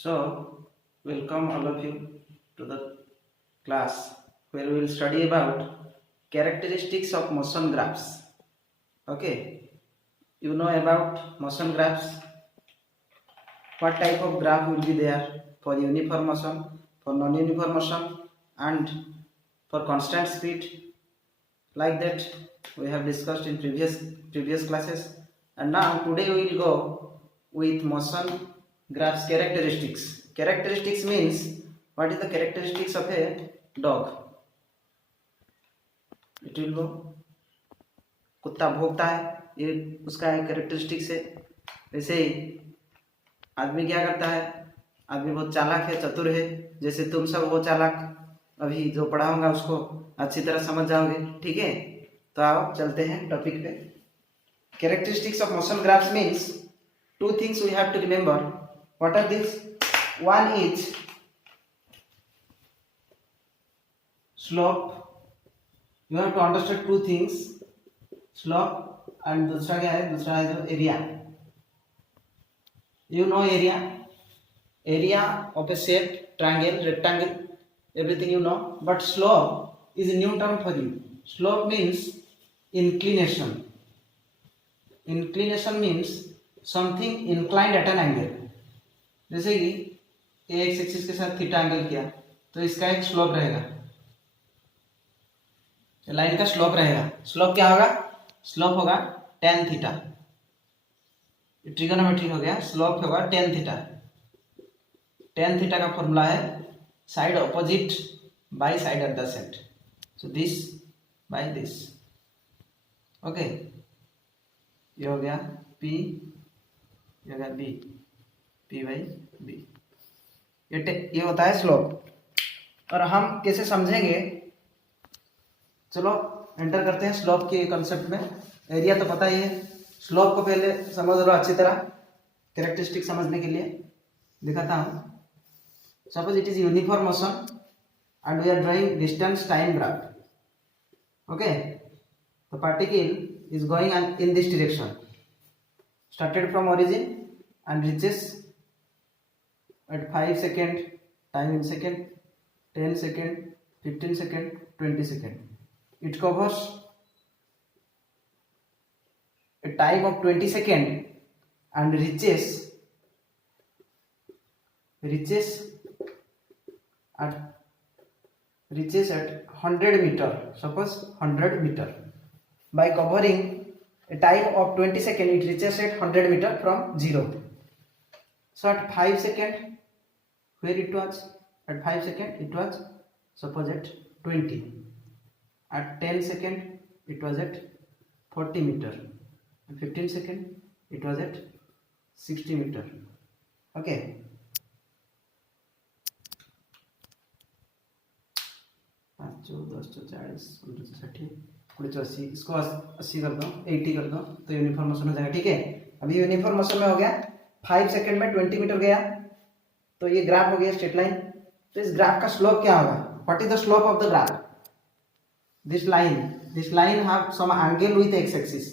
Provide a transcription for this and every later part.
So, welcome all of you to the class where we will study about characteristics of motion graphs. Okay, you know about motion graphs. What type of graph will be there for uniform motion, for non-uniform motion, and for constant speed. Like that, we have discussed in previous classes. And now today we will go with motion graphs characteristics. Characteristics means what is the characteristics of a dog. It will go कुत्ता भौंकता है, ये उसका एक characteristics है. वैसे ही आदमी क्या करता है, आदमी बहुत चालाक है, चतुर है. जैसे तुम सब वो चालाक अभी जो पढ़ाऊंगा उसको अच्छी तरह समझ जाओगे. ठीक है, तो आओ चलते हैं टॉपिक पे. Characteristics of motion graphs means two things we have to remember. What are these? One is slope. You have to understand two things, slope and दूसरा क्या है, दूसरा है जो area. You know area of a shape, triangle, rectangle, everything you know. But slope is a new term for you. Slope means inclination. Inclination means something inclined at an angle. जैसे कि x axis के साथ theta angle किया तो इसका एक slope रहेगा, line का स्लोप रहेगा. स्लोप क्या होगा? स्लोप होगा tan थीटा. ट्रिगोनोमेट्री हो गया, स्लोप होगा tan थीटा. tan थीटा का फॉर्मूला है side opposite by side adjacent. So this by this. Okay, ये हो गया P, ये हो गया B, P बाई B. ये होता है स्लोप. और हम कैसे समझेंगे, चलो एंटर करते हैं स्लोप के कंसेप्ट में. एरिया तो पता ही है, स्लोप को पहले समझ लो अच्छी तरह. कैरेक्टरिस्टिक समझने के लिए दिखाता हूँ. Suppose it is uniform motion and we are drawing distance time graph. Okay, the particle is going in this direction, started from origin and reaches at 5 second, time in second, 10 second, 15 second, 20 second. It covers a time of 20 second and reaches at 100 meter. Suppose 100 meter. By covering a time of 20 second, it reaches at 100 meter from 0. So at 5 second, where it was? At 5 second, it was suppose at 20. At 10 second, it was at 40 meter. At 15 second, it was at 60 meter. Okay. जो 10 to 40 20 60 20 to 80, इसको 80 कर दो, 80 कर दो तो uniform motion हो जाएगा. ठीक है, अभी यूनिफॉर्म मोशन में हो गया. 5 सेकंड में 20 मीटर गया तो ये ग्राफ हो गया स्ट्रेट लाइन. तो इस ग्राफ का स्लोप क्या होगा? What is the slope of the graph? This line have some angle with x axis.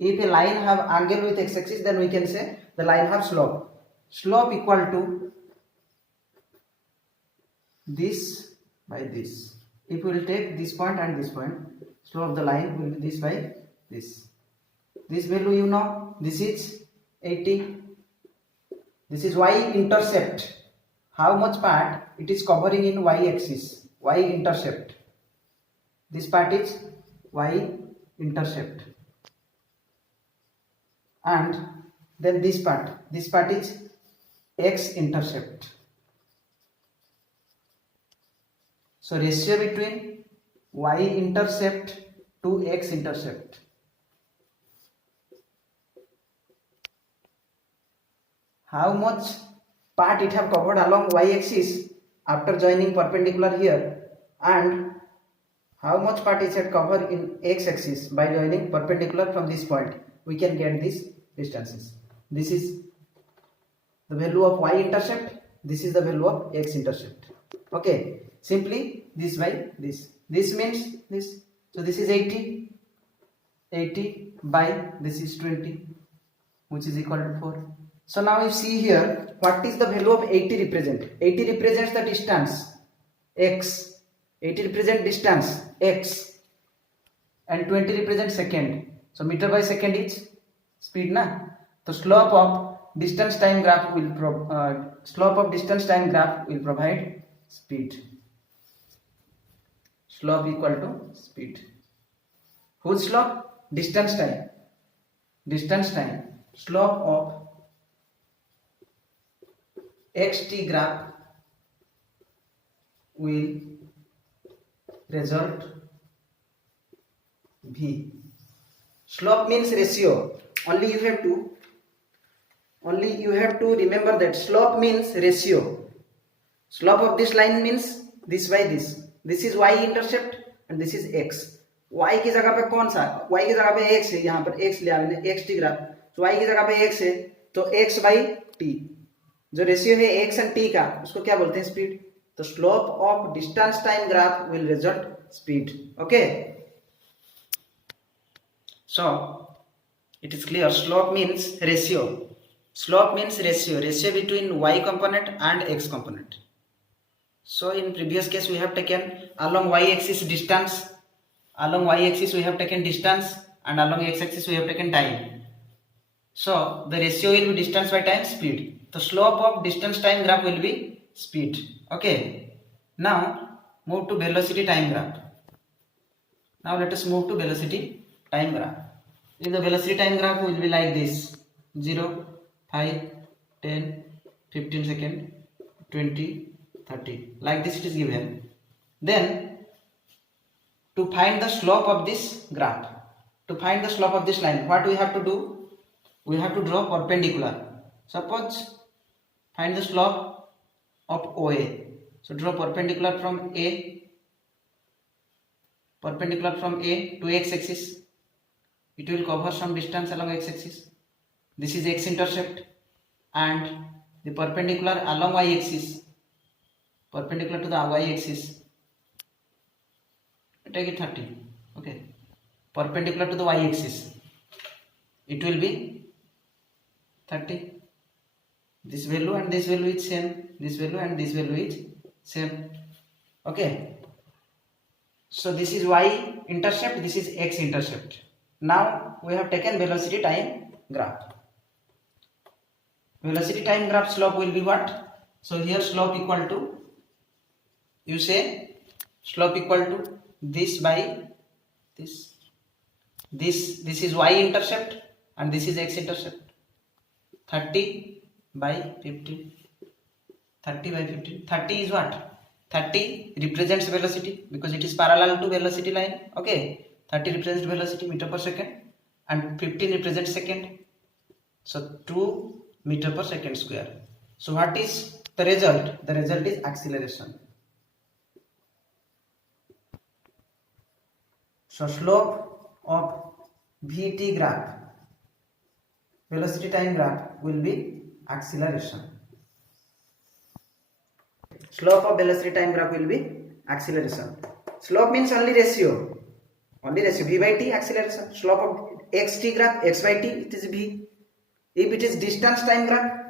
If a line have angle with x axis then we can say the line have slope equal to this by this. If we will take this point and this point, slope of the line will be this by this. This value you know, this is 80. This is y intercept. How much part it is covering in y axis? Y intercept. This part is y intercept. And then this part is x intercept. So ratio between y intercept to x intercept. How much part it have covered along y axis after joining perpendicular here, and how much part it had covered in x axis by joining perpendicular from this point. We can get these distances. This is the value of y intercept. This is the value of x intercept. Okay. Simply this by this. This means this. So this is 80 by this is 20, which is equal to 4. So now you see here, what is the value of 80 represent? 80 represents the distance x. 80 represent distance x, and 20 represent second. So meter by second is speed, na? So slope of distance time graph will provide speed. Slope equal to speed. Whose slope? Distance time. Distance time. Slope of xt graph will result v. Slope means ratio. Only you have to remember that slope means ratio. Slope of this line means this by this. This is y intercept and this is x. y की जगह पे कौन सा? y की जगह पे x है, यहाँ पर x लिया मैंने, x t ग्राफ. तो y की जगह पे x है तो x by t. जो रेशियो है x and t का, उसको क्या बोलते हैं? स्पीड. तो slope of distance time graph will result speed. Okay, so it is clear. Slope means ratio. Slope means ratio between y component and x component. So in previous case we have taken along y axis distance, along y axis we have taken distance, and along x axis we have taken time. So the ratio will be distance by time, speed. The slope of distance time graph will be speed. Okay, now move to velocity time graph. Now let us move to velocity time graph. In the velocity time graph will be like this: 0, 5, 10, 15 second, 20, 30. Like this it is given. Then to find the slope of this graph, to find the slope of this line, what we have to do? We have to draw perpendicular. Suppose find the slope of OA. So draw perpendicular from A to x axis. It will cover some distance along x axis. This is x intercept, and the perpendicular along y axis, perpendicular to the y axis, take it 30. Okay, perpendicular to the y axis, it will be 30. This value and this value is same, this value and this value is same. Okay, so this is y intercept, this is x intercept. Now we have taken velocity time graph. Velocity time graph slope will be what? So here slope equal to, you say slope equal to this by this. This is y intercept and this is x intercept. 30 by 15. 30 by 15. 30 is what? 30 represents velocity because it is parallel to velocity line. Okay, 30 represents velocity meter per second and 15 represents second. So 2 meter per second square. So what is the result? The result is acceleration. So slope of Vt graph, velocity time graph, will be acceleration. Slope of velocity time graph will be acceleration. Slope means only ratio. Only ratio, v by t, acceleration. Slope of xt graph, x by t, it is v. If it is distance time graph,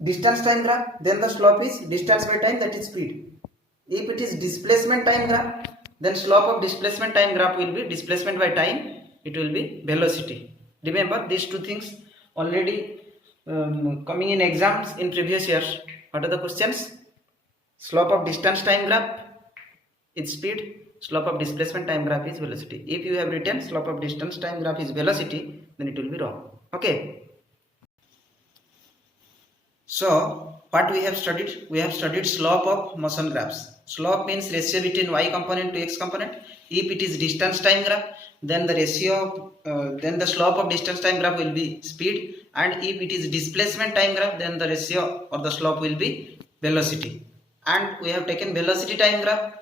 then the slope is distance by time, that is speed. If it is displacement time graph, then slope of displacement time graph will be displacement by time, it will be velocity. Remember these two things already coming in exams in previous years. What are the questions? Slope of distance time graph is speed, slope of displacement time graph is velocity. If you have written slope of distance time graph is velocity, then it will be wrong. Okay. So what we have studied? We have studied slope of motion graphs. Slope means ratio between y component to x component. If it is distance time graph, then the then the slope of distance time graph will be speed, and if it is displacement time graph, then the ratio or the slope will be velocity. And we have taken velocity time graph.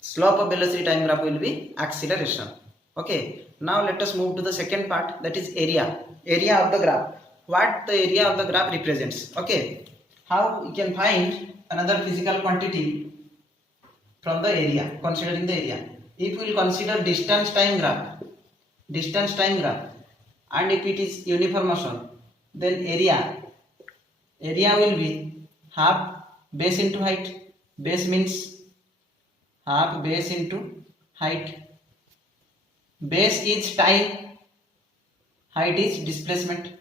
Slope of velocity time graph will be acceleration. Okay. Now let us move to the second part, that is area. Area of the graph. What the area of the graph represents. Okay. How we can find another physical quantity from the area, considering the area. If we will consider distance time graph, and if it is uniform motion, then area area will be half base into height. Base means half base into height. Base is time, height is displacement.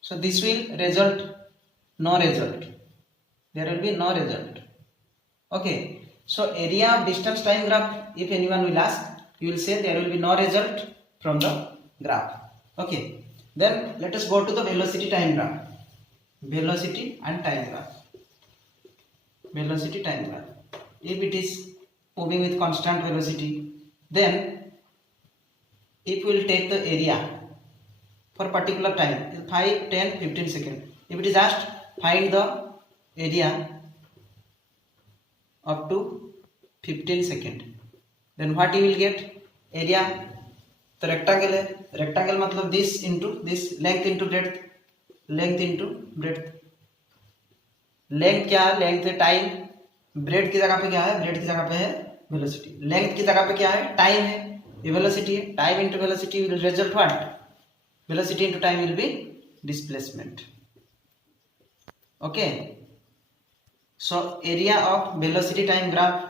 So this will result no result. There will be no result. Okay. So area of distance time graph, if anyone will ask, you will say there will be no result from the graph. Okay. Then let us go to the velocity time graph. Velocity and time graph. Velocity time graph. If it is moving with constant velocity, then if we will take the area for particular time 5, 10, 15 seconds. If it is asked find the area up to 15 seconds, then what you will get? Area तो rectangle है, rectangle मतलब this into this, length into breadth, length into breadth. length क्या है? length है time. breadth की जगह पे क्या है? breadth की जगह पे है velocity. length की जगह पे क्या है? time है. ये velocity है. time into velocity will result what? velocity into time will be displacement. Okay. So area of velocity time graph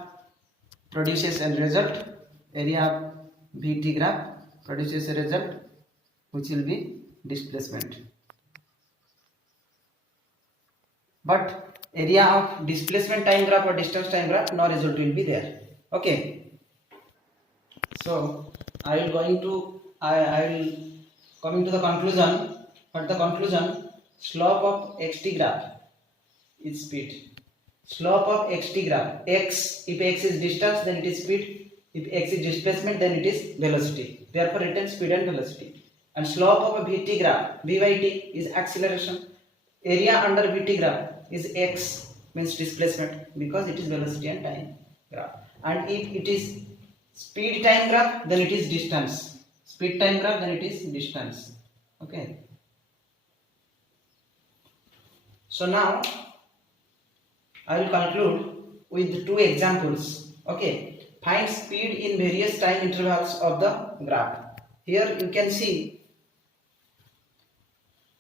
produces a result. Area of VT graph produces a result which will be displacement. But area of displacement time graph or distance time graph, no result will be there. Okay. So I will coming to the conclusion. What the conclusion? Slope of xt graph is speed. Slope of xt graph, x, if x is distance then it is speed, if x is displacement then it is velocity. Therefore written speed and velocity. And slope of a vt graph, v by t is acceleration. Area under vt graph is x, means displacement, because it is velocity and time graph. And if it is speed time graph, then it is distance. Speed time graph, then it is distance. Okay. So now I will conclude with two examples. Okay. Find speed in various time intervals of the graph. Here you can see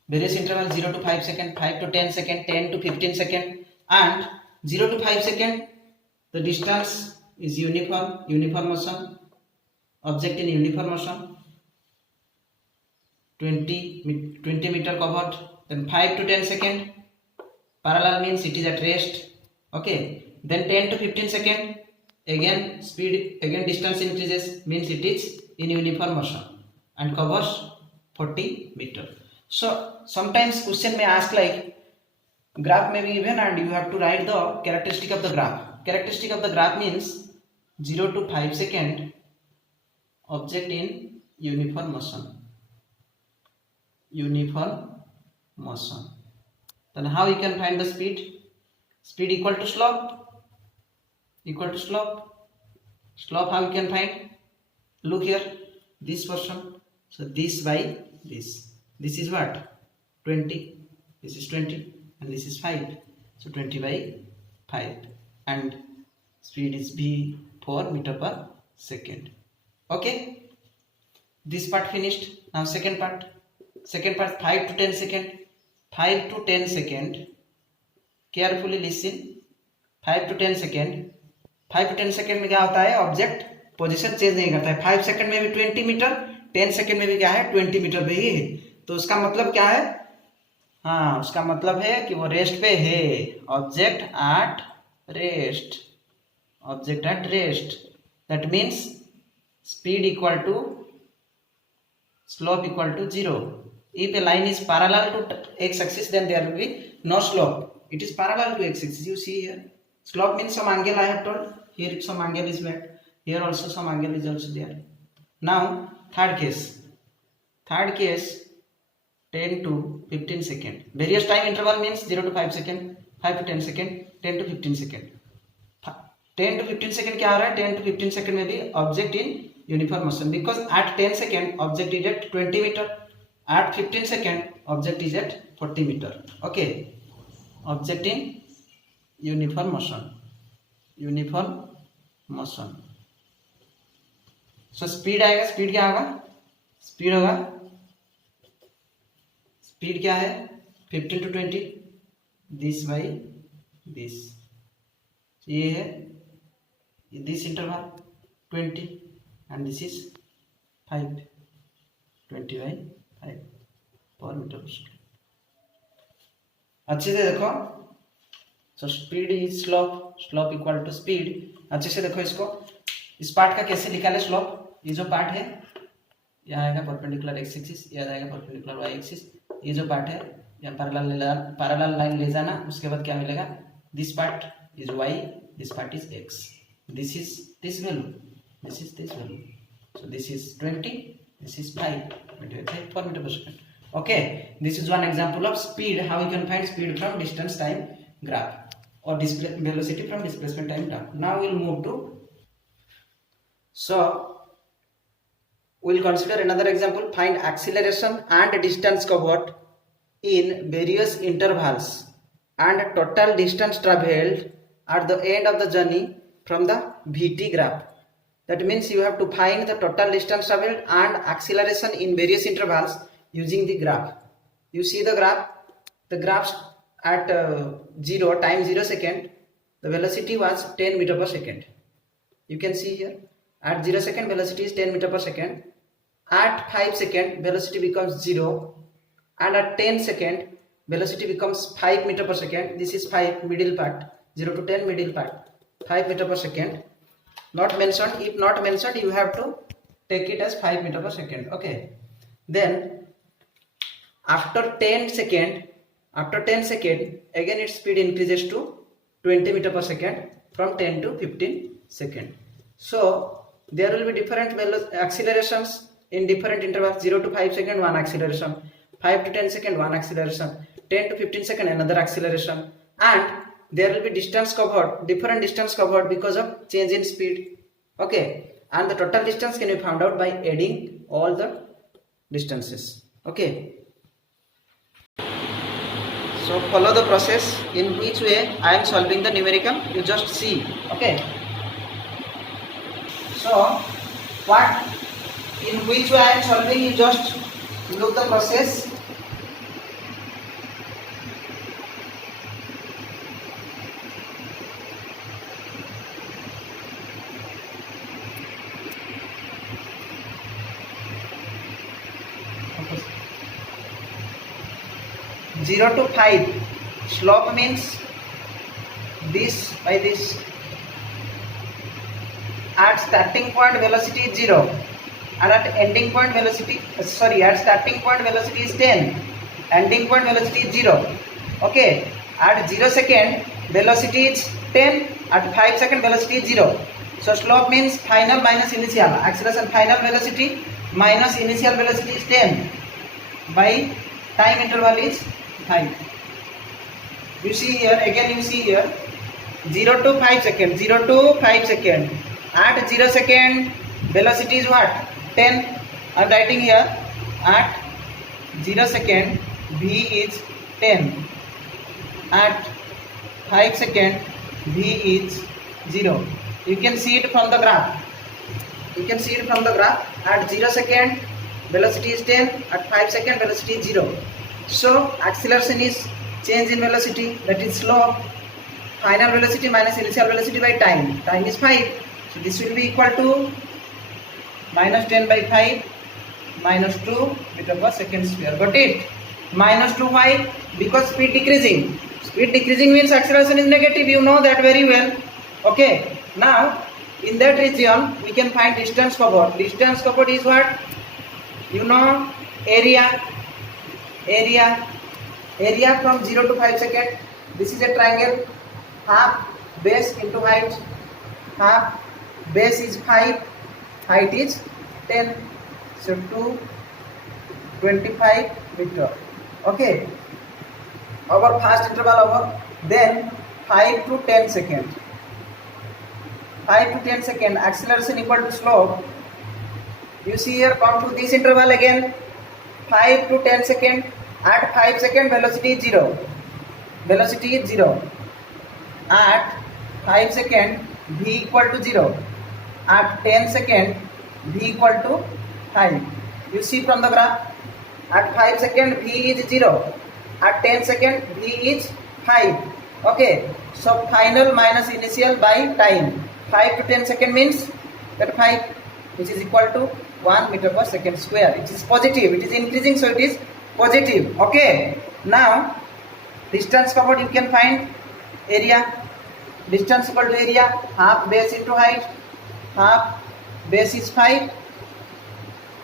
various intervals 0 to 5 second, 5 to 10 second, 10 to 15 second, and 0 to 5 second the distance is uniform motion, object in uniform motion, 20 meter covered. Then 5 to 10 second parallel means it is at rest. Okay. Then 10 to 15 second again speed, again distance increases, means it is in uniform motion and covers 40 meter. So sometimes question may ask like graph may be given and you have to write the characteristic of the graph. Characteristic of the graph means 0 to 5 second object in uniform motion. Uniform motion. Then how you can find the speed? Speed equal to slope. Equal to slope. Slope how you can find? Look here, this portion. So this by this. This is what? 20. This is 20 and this is 5. So 20 by 5. And speed is v 4 meter per second. Okay. This part finished. Now second part. Second part 5 to 10 second. 5 to 10 second. Carefully listen. 5 to 10 second. 5 to 10 second में क्या होता है? Object position change नहीं करता है. 5 second में भी 20 metre, 10 second में भी क्या है? 20 मीटर पे ही है. तो उसका मतलब क्या है? हाँ, उसका मतलब है कि वो रेस्ट पे है. Object at rest. Object at rest. That means speed equal to slope equal to 0. If a line is parallel to x axis, then there will be no slope. It is parallel to x axis. You see here. Slope means some angle I have told. Here some angle is made. Here also some angle is also there. Now third case. Third case 10 to 15 second. Various time interval means 0 to 5 second, 5 to 10 second, 10 to 15 second. 10 to 15 second क्या हो रहा है? 10 to 15 second में भी object in uniform motion, because at 10 second object is at 20 meter, at 15 second object is at 40 meter. Okay, object in uniform motion. Uniform motion. So speed आएगा. Speed क्या होगा? Speed होगा, स्पीड क्या है? 15 to 20. this by this, ये है this interval 20 and this is 5, 20 by 5 per meter per second. अच्छे से देखो, so speed is slope equal to speed. अच्छे से देखो इसको, इस पार्ट का कैसे निकाले स्लोप। ये जो पार्ट है यहाँ आएगा परपेंडिकुलर एक्स एक्सिस, यहाँ आएगा परपेंडिकुलर वाई एक्सिस। ये जो पार्ट है यहाँ पैरेलल लाइन ले जाना, उसके बाद क्या मिलेगा, this part is y, this part is x, this is this value, this is this value, so this is 20, this is 5 per meter per second. Okay, this is one example of speed, how you can find speed from distance time graph or velocity from displacement time graph. Now we'll move to, so we'll consider another example. Find acceleration and distance covered in various intervals and total distance traveled at the end of the journey from the VT graph. That means you have to find the total distance traveled and acceleration in various intervals using the graph. You see the graph, the graphs at 0 time 0 second, the velocity was 10 meter per second. You can see here, at 0 second velocity is 10 meter per second, at 5 second velocity becomes 0, and at 10 second velocity becomes 5 meter per second. This is 5 middle part, 0 to 10 middle part, 5 meter per second. Not mentioned, if not mentioned you have to take it as 5 meter per second. Okay, then after 10 second again its speed increases to 20 meter per second from 10 to 15 second. So there will be different accelerations in different intervals. 0 to 5 second one acceleration, 5 to 10 second one acceleration, 10 to 15 second another acceleration, and there will be distance covered, different distance covered because of change in speed. Okay, and the total distance can be found out by adding all the distances. Okay, so follow the process in which way I am solving the numerical, you just see. Okay, so what, in which way I am solving, you just look the process. Okay. 0 to 5 slope means this by this. At starting point velocity is 0 and at ending point velocity, at starting point velocity is 10, ending point velocity is 0. Okay, at 0 second velocity is 10, at 5 second velocity is 0. So slope means final minus initial, acceleration final velocity minus initial velocity is 10 by time interval is 5. You see here, again you see here, 0 to 5 second, 0 to 5 second. At 0 second velocity is what? 10. I am writing here, at 0 second v is 10. At 5 second v is 0. You can see it from the graph. You can see it from the graph. At 0 second velocity is 10. At 5 second velocity is 0. So acceleration is change in velocity, that is slope. Final velocity minus initial velocity by time. Time is 5. So this will be equal to minus 10 by 5 minus 2 meter per second square. Got it? Minus 2 why? Because speed decreasing. Speed decreasing means acceleration is negative. You know that very well. Okay. Now in that region we can find distance covered. Distance covered is what? You know, area from 0 to 5 second. This is a triangle. Half base into height. Half base is 5, height is 10. So 25 meter. Okay. Our first interval over. Then 5 to 10 second. 5 to 10 second acceleration equal to slope. You see here, come to this interval again. 5 to 10 second. At 5 second velocity is 0. Velocity is 0. At 5 second v equal to 0. At 10 second v equal to 5. You see from the graph. At 5 second v is 0. At 10 second v is 5. Okay, so final minus initial by time. 5 to 10 second means that 5, which is equal to 1 meter per second square. It is positive, it is increasing, so it is positive. Okay, now distance covered, you can find area. Distance equal to area, half base into height. Half base is 5,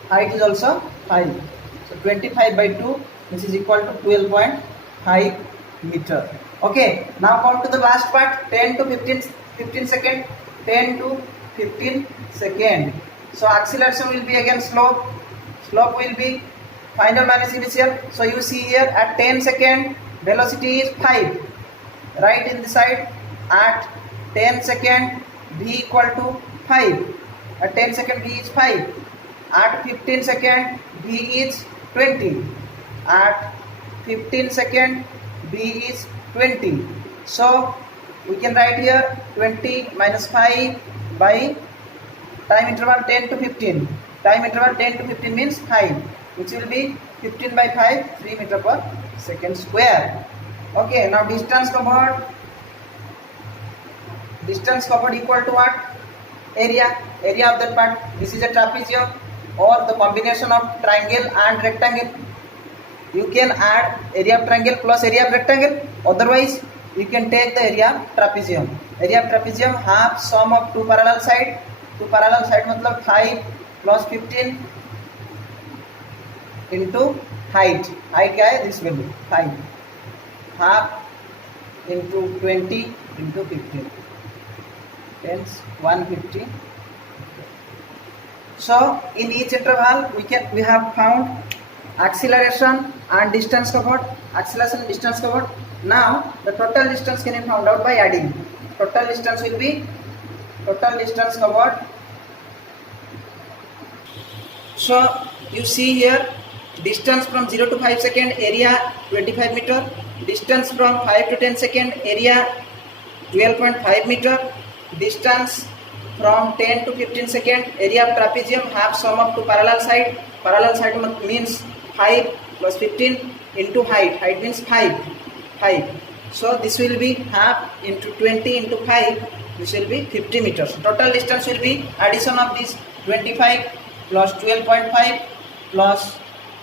height is also 5. So 25 by 2, this is equal to 12.5 meter. Okay, now come to the last part, 10 to 15 second. 10 to 15 second. So acceleration will be again slope. Slope will be final minus initial. So you see here at 10 second velocity is 5. Right in the side, at 10 second v equal to 5. At 10 second v is 5. At 15 second v is 20. At 15 second v is 20. So we can write here 20 minus 5 by time interval 10 to 15. Time interval 10 to 15 means 5, which will be 15 by 5, 3 meter per second square. Okay, now distance covered. Distance covered equal to what? Area. Area of that part. This is a trapezium or the combination of triangle and rectangle. You can add area of triangle plus area of rectangle. Otherwise, you can take the area of trapezium. Area of trapezium half sum of two parallel side. Two parallel side मतलब 5 plus 15 into height. Height क्या है? This value 5. Half into 20 into 15. Hence 150. So in each interval we have found acceleration and distance covered. Acceleration and distance covered. Now the total distance can be found out by adding. Total distance will be total distance covered. So you see here distance from 0 to 5 second, area 25 meter. Distance from 5 to 10 second, area 12.5 meter. Distance from 10 to 15 second, area of trapezium half sum of two parallel side. Parallel side means 5 plus 15 into height. Height means 5. So this will be half into 20 into 5. This will be 50 meters. Total distance will be addition of this 25 plus 12.5 plus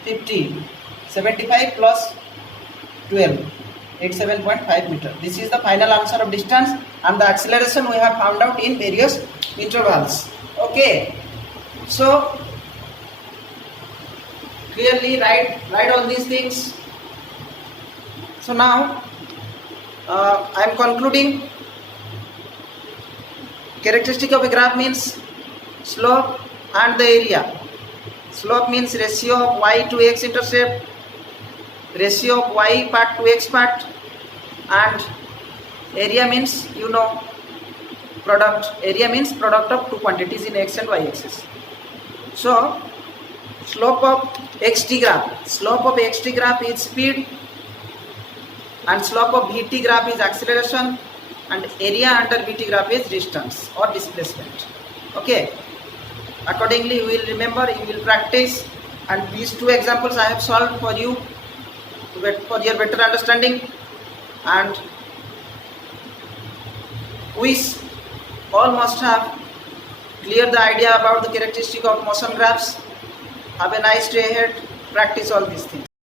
50. 75 plus 12. 87.5 meter. This is the final answer of distance, and the acceleration we have found out in various intervals. Okay, so clearly write all these things. So now I am concluding. Characteristic of a graph means slope and the area. Slope means ratio of y to x intercept, ratio of y part to x part, and area means product. Area means product of two quantities in x and y axis. So slope of xt graph. Slope of xt graph is speed, and slope of vt graph is acceleration, and area under vt graph is distance or displacement. Okay. Accordingly, you will remember, you will practice, and these two examples I have solved for you for your better understanding, and we all must have clear the idea about the characteristic of motion graphs. Have a nice day ahead. Practice all these things.